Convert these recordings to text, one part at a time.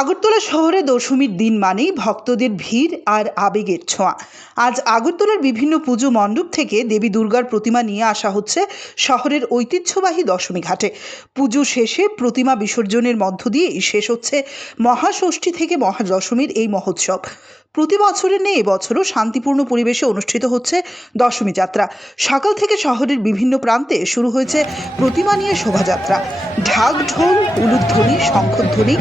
আগরতলা শহরে দশমীর দিন মানেই ভক্তদের ভিড় আর আবেগের ছোঁয়া। আজ আগরতলার বিভিন্ন পুজো মণ্ডপ থেকে দেবী দুর্গার প্রতিমা নিয়ে আসা হচ্ছে শহরের ঐতিহ্যবাহী দশমী ঘাটে। পুজো শেষে প্রতিমা বিসর্জনের মধ্য দিয়েই শেষ হচ্ছে মহাষষ্ঠী থেকে মহাদশমীর এই মহোৎসব। প্রতি বছরের নেই এবছরও শান্তিপূর্ণ পরিবেশে অনুষ্ঠিত হচ্ছে দশমী যাত্রা। সকাল থেকে শহরের বিভিন্ন প্রান্তে শুরু হয়েছে প্রতিমা নিয়ে শোভাযাত্রা। ঢাক ঢোল উলুধ্বনি শঙ্খধ্বনি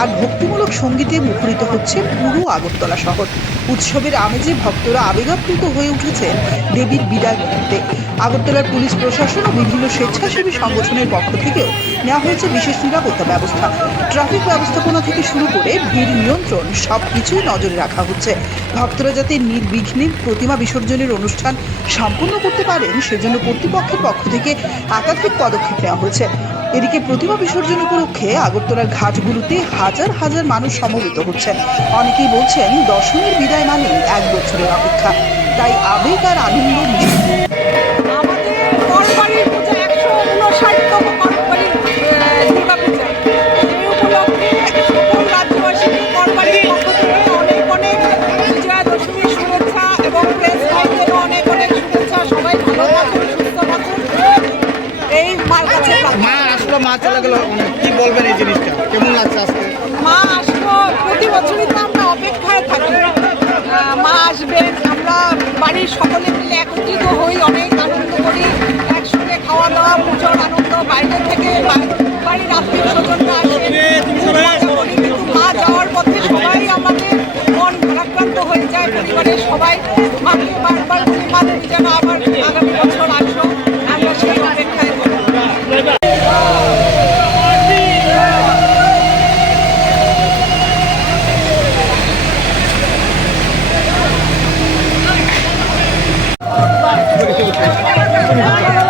আর ভক্তিমূলক সঙ্গীতে মুখরিত হচ্ছে পুরো আগরতলা শহর। উৎসবের আমেজে ভক্তরা আবেগাপ্লুত হয়ে উঠেছেন দেবীর বিদায় মুহূর্তে। আগরতলার পুলিশ প্রশাসন ও বিভিন্ন স্বেচ্ছাসেবী সংগঠনের পক্ষ থেকেও নেওয়া হয়েছে বিশেষ নিরাপত্তা ব্যবস্থা। ট্রাফিক ব্যবস্থাপনা থেকে শুরু করে ভিড় নিয়ন্ত্রণ সব কিছুই নজরে রাখা হচ্ছে। ভক্তরা যাতে নির্বিঘ্নে প্রতিমা বিসর্জনের অনুষ্ঠান সম্পূর্ণ করতে পারেন, সেজন্য কর্তৃপক্ষের পক্ষ থেকে একাধিক পদক্ষেপ নেওয়া হয়েছে। এদিকে প্রতিমা বিসর্জন উপলক্ষে আগরতলার ঘাটগুলোতে হাজার হাজার মানুষ সমবেত হচ্ছেন অনেকেই বলছেন দশমীর বিদায় মানে এক বছরের অপেক্ষা। তাই আবেগ আর আনন্দ মিশে। চলে গেল কি বলবেন এই জিনিসটা? কেমন লাগছে আজকে? মা আসলো প্রতি বছরই তো আমরা অপেক্ষায় থাকি। মা আসবেন, আমরা বাড়ির সকলে মিলে একত্রিত হই, অনেক আনন্দ করি, একসঙ্গে খাওয়া দাওয়া পুজোর আনন্দ, বাইরে থেকে বাড়ির আত্মীয় স্বজনরা আসে কিন্তু মা যাওয়ার পথে সবাই আমাদের মন ভারাক্রান্ত হয়ে যায়, পরিবারের সবাই। মাকে বারবার যেন আবার আগামী Thank you.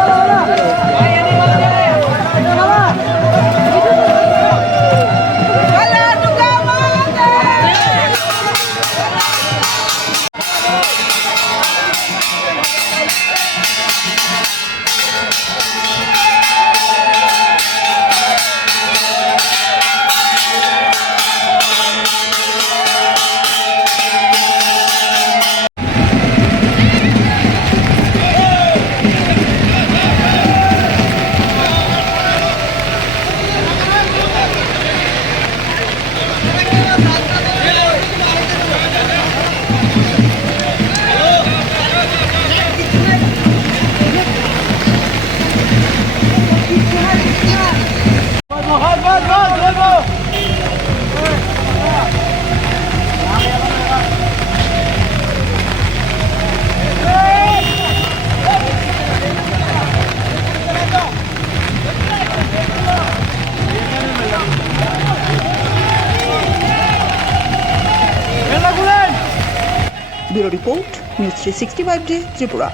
Bye. Bureau report news three sixty five day Tripura.